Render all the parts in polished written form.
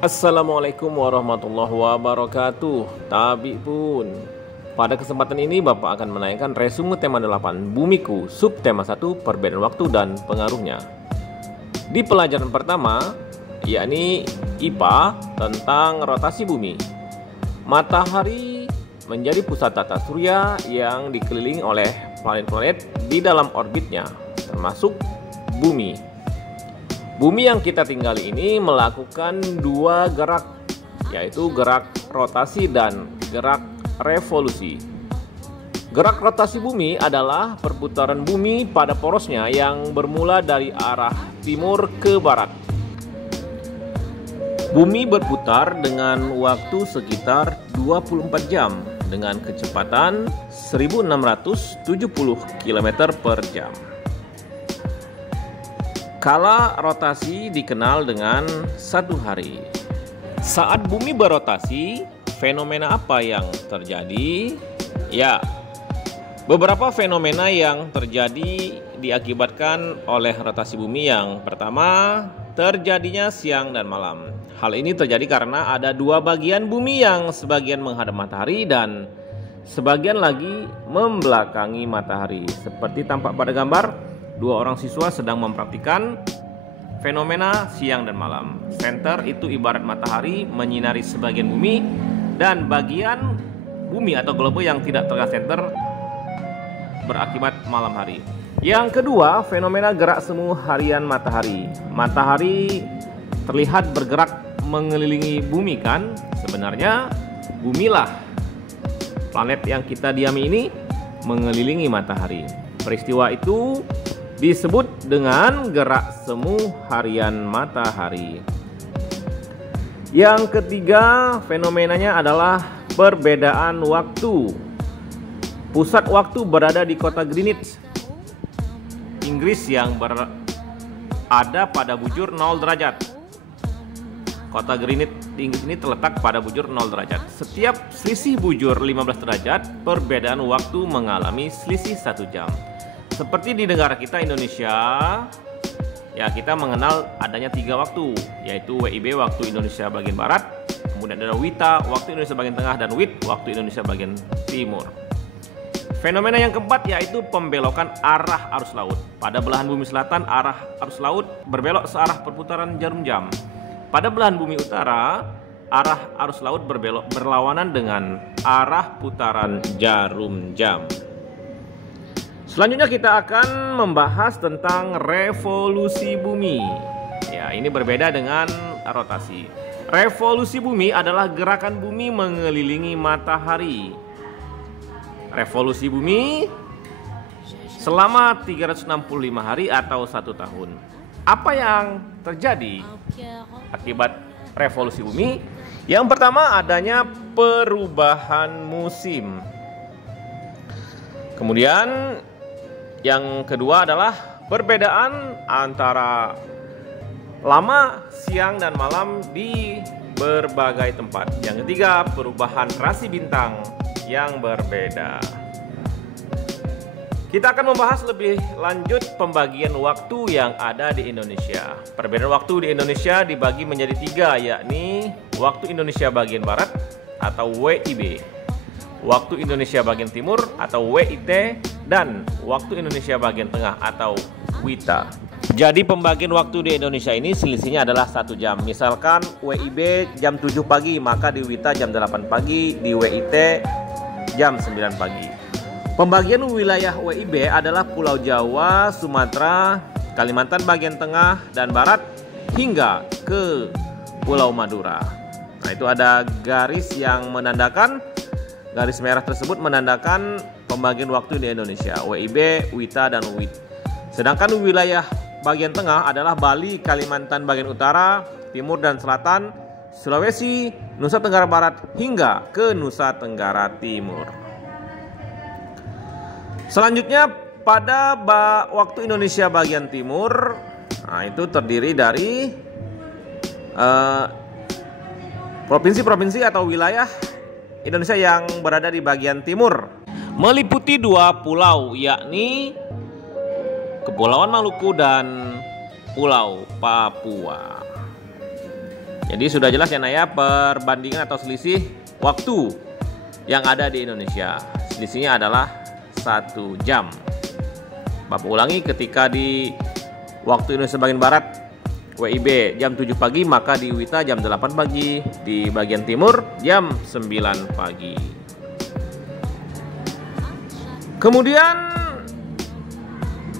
Assalamualaikum warahmatullahi wabarakatuh. Tabi pun. Pada kesempatan ini Bapak akan menaikkan resume tema 8 Bumiku, subtema 1 perbedaan waktu dan pengaruhnya. Di pelajaran pertama, yakni IPA tentang rotasi bumi. Matahari menjadi pusat tata surya yang dikelilingi oleh planet-planet di dalam orbitnya, termasuk bumi. Bumi yang kita tinggali ini melakukan dua gerak, yaitu gerak rotasi dan gerak revolusi. Gerak rotasi bumi adalah perputaran bumi pada porosnya yang bermula dari arah timur ke barat. Bumi berputar dengan waktu sekitar 24 jam dengan kecepatan 1670 km per jam. Kala rotasi dikenal dengan 1 hari. Saat bumi berotasi, fenomena apa yang terjadi? Ya, beberapa fenomena yang terjadi diakibatkan oleh rotasi bumi. Yang pertama, terjadinya siang dan malam. Hal ini terjadi karena ada dua bagian bumi yang sebagian menghadap matahari dan sebagian lagi membelakangi matahari. Seperti tampak pada gambar, dua orang siswa sedang mempraktikkan fenomena siang dan malam. Senter itu ibarat matahari menyinari sebagian bumi, dan bagian bumi atau globe yang tidak terkena senter berakibat malam hari. Yang kedua, fenomena gerak semu harian matahari. Matahari terlihat bergerak mengelilingi bumi kan? Sebenarnya bumilah planet yang kita diami ini mengelilingi matahari. Peristiwa itu disebut dengan gerak semu harian matahari. Yang ketiga, fenomenanya adalah perbedaan waktu. Pusat waktu berada di kota Greenwich, Inggris, yang berada pada bujur 0 derajat. Kota Greenwich Inggris ini terletak pada bujur 0 derajat. Setiap selisih bujur 15 derajat, perbedaan waktu mengalami selisih 1 jam. Seperti di negara kita Indonesia, ya kita mengenal adanya 3 waktu, yaitu WIB waktu Indonesia bagian barat, kemudian ada WITA waktu Indonesia bagian tengah, dan WIT waktu Indonesia bagian timur. Fenomena yang keempat yaitu pembelokan arah arus laut. Pada belahan bumi selatan, arah arus laut berbelok searah perputaran jarum jam. Pada belahan bumi utara, arah arus laut berbelok berlawanan dengan arah putaran jarum jam. Selanjutnya kita akan membahas tentang revolusi bumi. Ya, ini berbeda dengan rotasi. Revolusi bumi adalah gerakan bumi mengelilingi matahari. Revolusi bumi selama 365 hari atau 1 tahun. Apa yang terjadi akibat revolusi bumi? Yang pertama, adanya perubahan musim. Kemudian yang kedua adalah perbedaan antara lama, siang, dan malam di berbagai tempat. Yang ketiga, perubahan rasi bintang yang berbeda. Kita akan membahas lebih lanjut pembagian waktu yang ada di Indonesia. Perbedaan waktu di Indonesia dibagi menjadi 3, yakni waktu Indonesia bagian barat atau WIB, waktu Indonesia bagian timur atau WIT, dan waktu Indonesia bagian tengah atau WITA. Jadi pembagian waktu di Indonesia ini selisihnya adalah 1 jam. Misalkan WIB jam 7 pagi, maka di WITA jam 8 pagi, di WIT jam 9 pagi. Pembagian wilayah WIB adalah Pulau Jawa, Sumatera, Kalimantan bagian tengah dan barat, hingga ke Pulau Madura. Nah, itu ada garis yang menandakan, garis merah tersebut menandakan pembagian waktu di Indonesia, WIB, WITA, dan WIT. Sedangkan wilayah bagian tengah adalah Bali, Kalimantan bagian utara, timur dan selatan, Sulawesi, Nusa Tenggara Barat, hingga ke Nusa Tenggara Timur. Selanjutnya, pada waktu Indonesia bagian timur, nah itu terdiri dari provinsi-provinsi atau wilayah Indonesia yang berada di bagian timur, meliputi 2 pulau, yakni Kepulauan Maluku dan Pulau Papua. Jadi sudah jelas ya Nak ya, perbandingan atau selisih waktu yang ada di Indonesia. Selisihnya adalah 1 jam. Bapak ulangi, ketika di waktu Indonesia bagian Barat WIB jam 7 pagi, maka di WITA jam 8 pagi, di bagian timur jam 9 pagi. Kemudian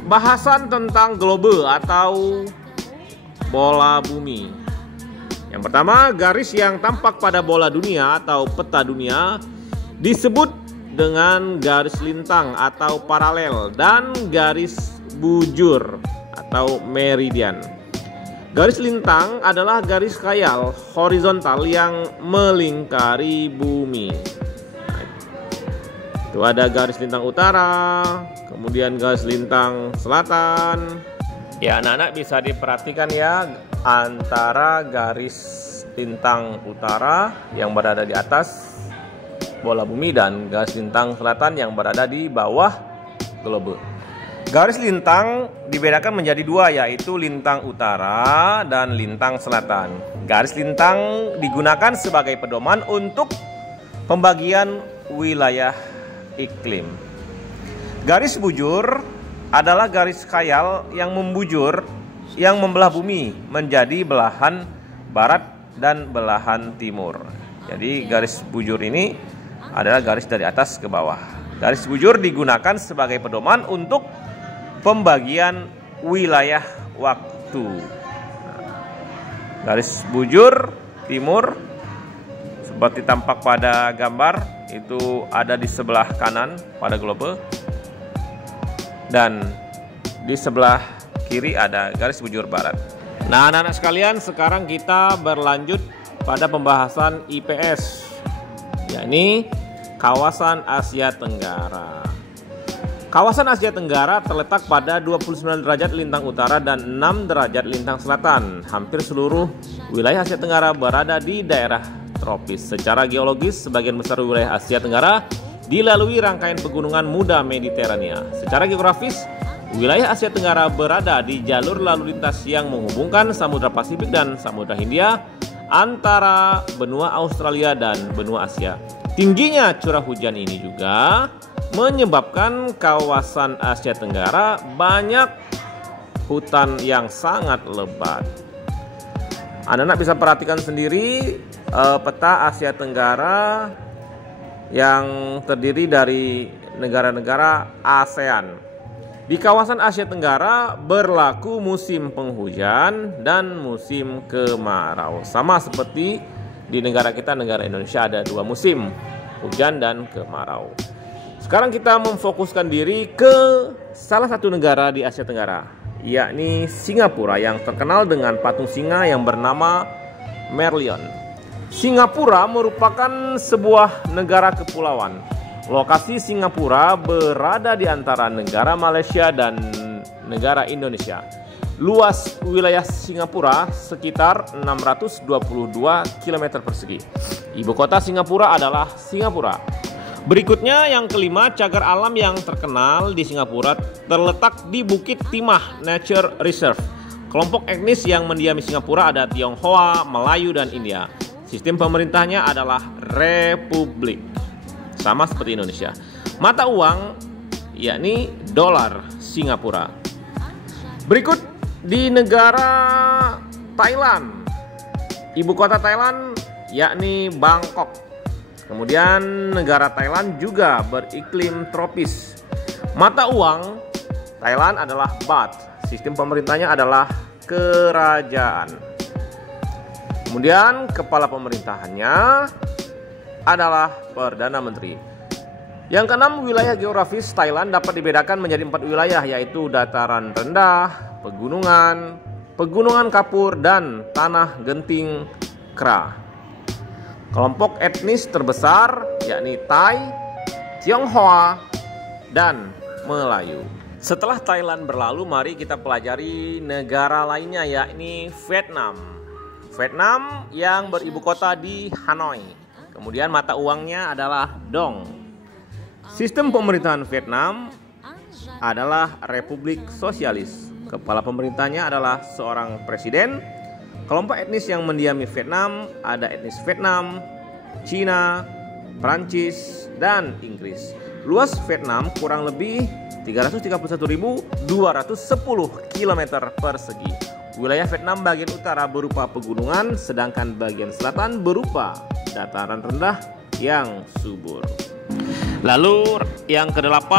bahasan tentang globe atau bola bumi. Yang pertama, garis yang tampak pada bola dunia atau peta dunia disebut dengan garis lintang atau paralel dan garis bujur atau meridian. Garis lintang adalah garis khayal horizontal yang melingkari bumi. Itu ada garis lintang utara, kemudian garis lintang selatan. Ya anak-anak bisa diperhatikan ya, antara garis lintang utara yang berada di atas bola bumi dan garis lintang selatan yang berada di bawah globe. Garis lintang dibedakan menjadi 2, yaitu lintang utara dan lintang selatan. Garis lintang digunakan sebagai pedoman untuk pembagian wilayah iklim. Garis bujur adalah garis khayal yang membujur, yang membelah bumi menjadi belahan barat dan belahan timur. Jadi garis bujur ini adalah garis dari atas ke bawah. Garis bujur digunakan sebagai pedoman untuk pembagian wilayah waktu. Garis bujur timur seperti tampak pada gambar itu ada di sebelah kanan pada globe, dan di sebelah kiri ada garis bujur barat. Nah anak-anak sekalian, sekarang kita berlanjut pada pembahasan IPS, yakni kawasan Asia Tenggara. Kawasan Asia Tenggara terletak pada 29 derajat lintang utara dan 6 derajat lintang selatan. Hampir seluruh wilayah Asia Tenggara berada di daerah tropis. Secara geologis, sebagian besar wilayah Asia Tenggara dilalui rangkaian pegunungan muda Mediterania. Secara geografis, wilayah Asia Tenggara berada di jalur lalu lintas yang menghubungkan Samudra Pasifik dan Samudra Hindia antara benua Australia dan benua Asia. Tingginya curah hujan ini juga menyebabkan kawasan Asia Tenggara banyak hutan yang sangat lebat. Anak-anak bisa perhatikan sendiri peta Asia Tenggara yang terdiri dari negara-negara ASEAN. Di kawasan Asia Tenggara berlaku musim penghujan dan musim kemarau. Sama seperti di negara kita, negara Indonesia, ada 2 musim, hujan dan kemarau. Sekarang kita memfokuskan diri ke salah satu negara di Asia Tenggara, yakni Singapura, yang terkenal dengan patung singa yang bernama Merlion. Singapura merupakan sebuah negara kepulauan. Lokasi Singapura berada di antara negara Malaysia dan negara Indonesia. Luas wilayah Singapura sekitar 622 km persegi. Ibu kota Singapura adalah Singapura. Berikutnya yang kelima, cagar alam yang terkenal di Singapura terletak di Bukit Timah Nature Reserve. Kelompok etnis yang mendiami Singapura ada Tionghoa, Melayu, dan India. Sistem pemerintahnya adalah republik, sama seperti Indonesia. Mata uang yakni dolar Singapura. Berikut di negara Thailand. Ibu kota Thailand yakni Bangkok. Kemudian negara Thailand juga beriklim tropis. Mata uang Thailand adalah baht. Sistem pemerintahnya adalah kerajaan. Kemudian kepala pemerintahannya adalah Perdana Menteri. Yang keenam, wilayah geografis Thailand dapat dibedakan menjadi 4 wilayah, yaitu dataran rendah, pegunungan, pegunungan kapur, dan tanah genting kera. Kelompok etnis terbesar yakni Thai, Tionghoa, dan Melayu. Setelah Thailand berlalu, mari kita pelajari negara lainnya yakni Vietnam. Vietnam yang beribu kota di Hanoi. Kemudian mata uangnya adalah dong. Sistem pemerintahan Vietnam adalah Republik Sosialis. Kepala pemerintahnya adalah seorang presiden. Kelompok etnis yang mendiami Vietnam ada etnis Vietnam, Cina, Prancis, dan Inggris. Luas Vietnam kurang lebih 331.210 km persegi. Wilayah Vietnam bagian utara berupa pegunungan, sedangkan bagian selatan berupa dataran rendah yang subur. Lalu yang ke-8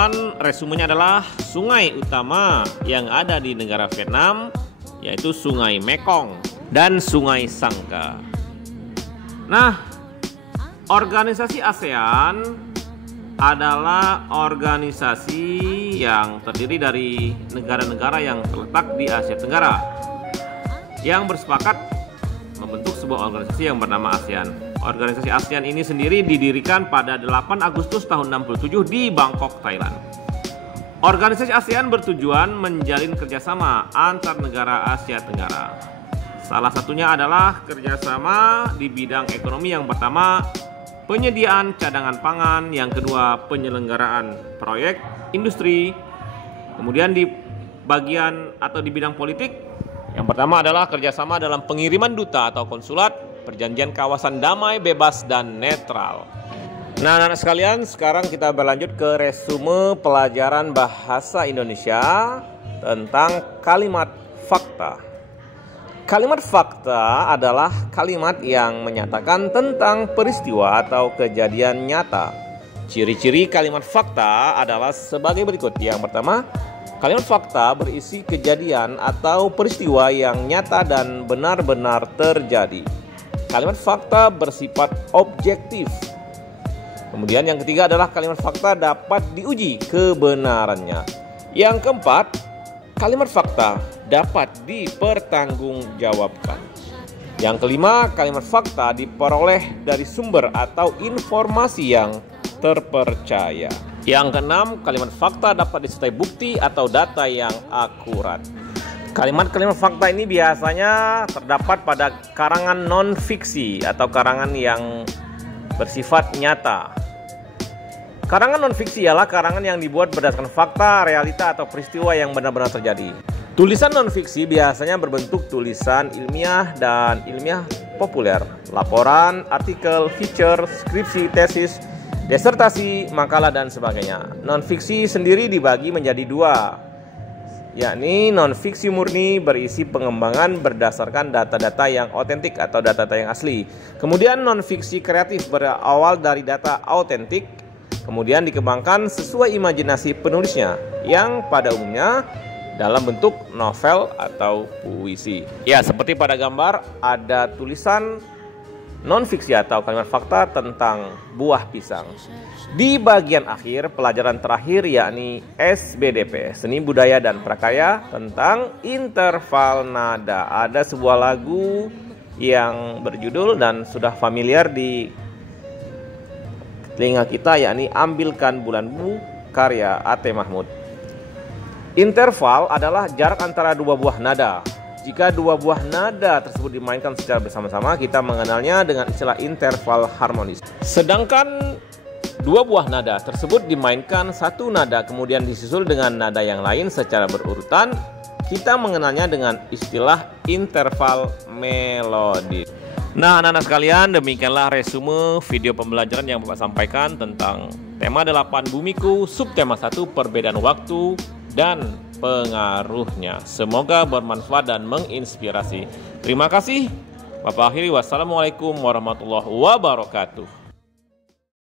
resumenya adalah sungai utama yang ada di negara Vietnam, yaitu Sungai Mekong dan Sungai Sangka. Nah, organisasi ASEAN adalah organisasi yang terdiri dari negara-negara yang terletak di Asia Tenggara yang bersepakat membentuk sebuah organisasi yang bernama ASEAN. Organisasi ASEAN ini sendiri didirikan pada 8 Agustus tahun 67 di Bangkok, Thailand. Organisasi ASEAN bertujuan menjalin kerjasama antar negara Asia Tenggara. Salah satunya adalah kerjasama di bidang ekonomi. Yang pertama, penyediaan cadangan pangan. Yang kedua, penyelenggaraan proyek industri. Kemudian di bagian atau di bidang politik, yang pertama adalah kerjasama dalam pengiriman duta atau konsulat, perjanjian kawasan damai, bebas, dan netral. Nah, anak-anak sekalian, sekarang kita berlanjut ke resume pelajaran bahasa Indonesia tentang kalimat fakta. Kalimat fakta adalah kalimat yang menyatakan tentang peristiwa atau kejadian nyata. Ciri-ciri kalimat fakta adalah sebagai berikut. Yang pertama, kalimat fakta berisi kejadian atau peristiwa yang nyata dan benar-benar terjadi. Kalimat fakta bersifat objektif. Kemudian yang ketiga adalah kalimat fakta dapat diuji kebenarannya. Yang keempat, kalimat fakta dapat dipertanggungjawabkan. Yang kelima, kalimat fakta diperoleh dari sumber atau informasi yang terpercaya. Yang keenam, kalimat fakta dapat disertai bukti atau data yang akurat. Kalimat-kalimat fakta ini biasanya terdapat pada karangan non-fiksi atau karangan yang bersifat nyata. Karangan non-fiksi ialah karangan yang dibuat berdasarkan fakta, realita, atau peristiwa yang benar-benar terjadi. Tulisan non-fiksi biasanya berbentuk tulisan ilmiah dan ilmiah populer, laporan, artikel, feature, skripsi, tesis, disertasi, makalah, dan sebagainya. Non-fiksi sendiri dibagi menjadi dua, yakni non-fiksi murni berisi pengembangan berdasarkan data-data yang otentik atau data-data yang asli. Kemudian non-fiksi kreatif berawal dari data autentik, kemudian dikembangkan sesuai imajinasi penulisnya, yang pada umumnya dalam bentuk novel atau puisi. Ya, seperti pada gambar ada tulisan non-fiksi atau kalimat fakta tentang buah pisang. Di bagian akhir pelajaran terakhir yakni SBDP, Seni Budaya dan Prakarya, tentang interval nada. Ada sebuah lagu yang berjudul dan sudah familiar di telinga kita, yakni Ambilkan Bulanmu karya A.T. Mahmud. Interval adalah jarak antara dua buah nada. Jika dua buah nada tersebut dimainkan secara bersama-sama, kita mengenalnya dengan istilah interval harmonis. Sedangkan dua buah nada tersebut dimainkan satu nada kemudian disusul dengan nada yang lain secara berurutan, kita mengenalnya dengan istilah interval melodis. Nah, anak-anak sekalian, demikianlah resume video pembelajaran yang Bapak sampaikan tentang tema 8 Bumiku, subtema 1 perbedaan waktu dan pengaruhnya. Semoga bermanfaat dan menginspirasi. Terima kasih. Bapak akhiri, wassalamualaikum warahmatullahi wabarakatuh.